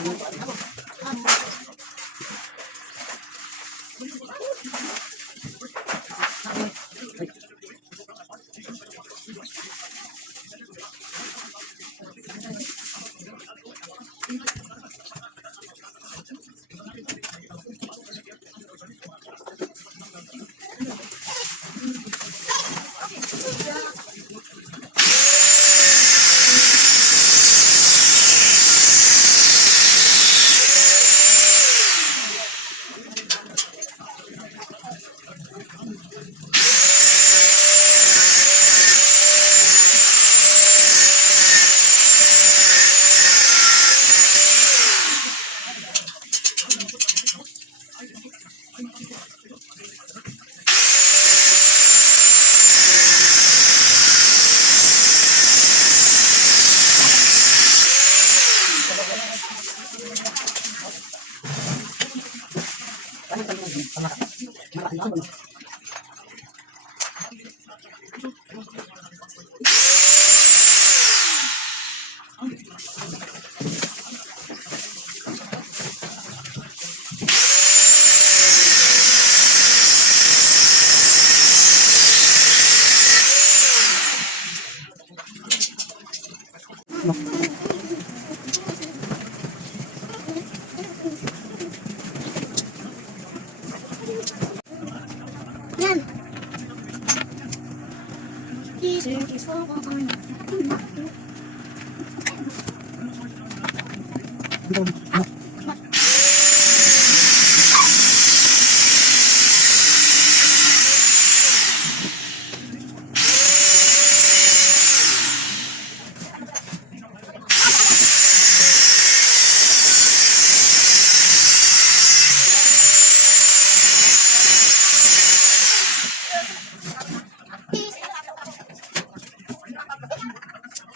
Yan.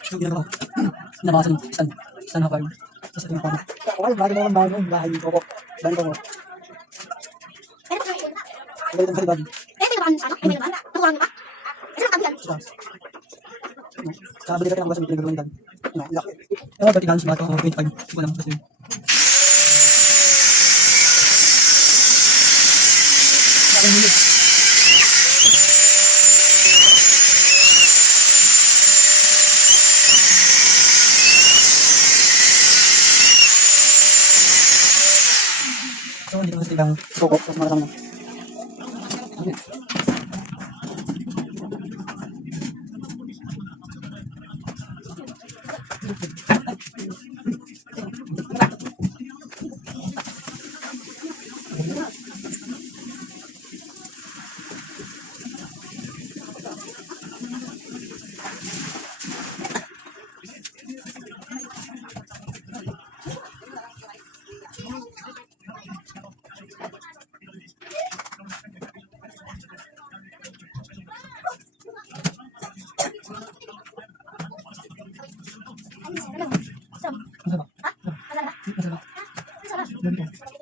So, ginagawa ko. Nabawasan yung stand na farm. Tapos ito yung farm. Okay, bago naman bago yung bahay dito ko. Bago ko. Bago yung bahay. Sa balik natin ang baso, may pinagawin dan. Laki. Ewan, vertical si bato, 25. Hindi ko alam kasi yun. So, hindi ko kasi lang Sukok, tapos mga lang. masarap. Masarap. Ganito.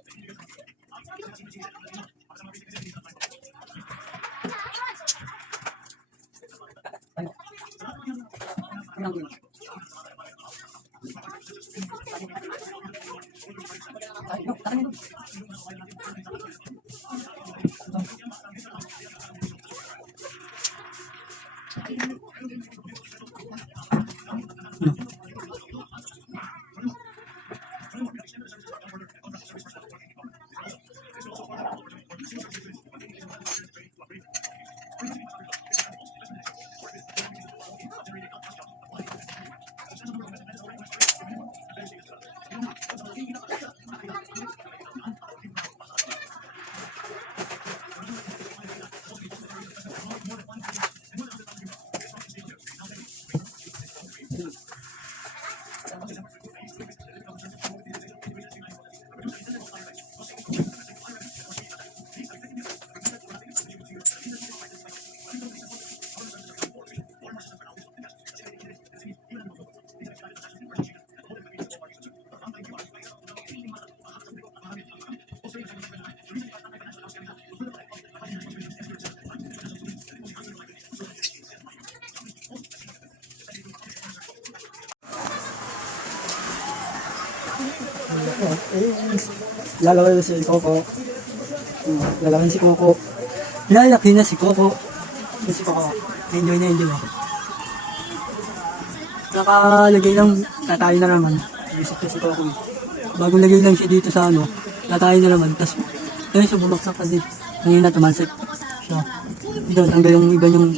Lalawin na si Coco. Lalawin si Coco. Lalaki na si Coco. Si Coco. Enjoy na enjoy. Nakalagay lang, tatay na naman. Isip na si Coco. Bagong lagay lang siya dito sa ano, tatay na naman. Tapos, ayun siya bumaksak kasi. Ngayon na tumansik siya. Ito, tanggal yung iba yung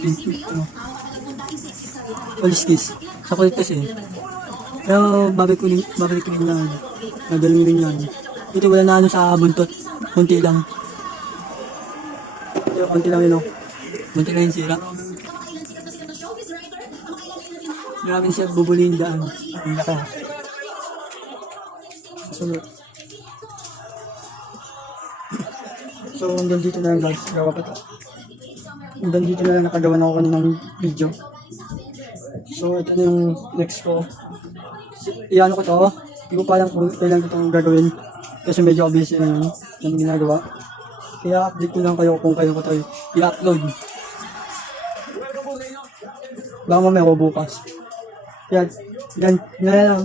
poliskis. Sa kulit kasi. Pero babalik ko rin na nagaling rin yan. Ito wala na ano sa buntot. Kunti lang. Ito, kunti lang yun. Kunti lang yung sira. Grabe siya bubulihin daan. Ang laki. Sunod. So, hanggang dito na lang guys. Gawa pa to. Hanggang dito na lang nakagawa na ako ng video. So, ito na yung next ko. Iyan ko to. Hindi ko pa alam kung kailan ko itong gagawin. Kasi medyo busy na yun. Yung ginagawa. Kaya update ko lang kayo kung kailan ko ito i-upload. Baka mamaya ako bukas. Yan. Yan. Yan lang.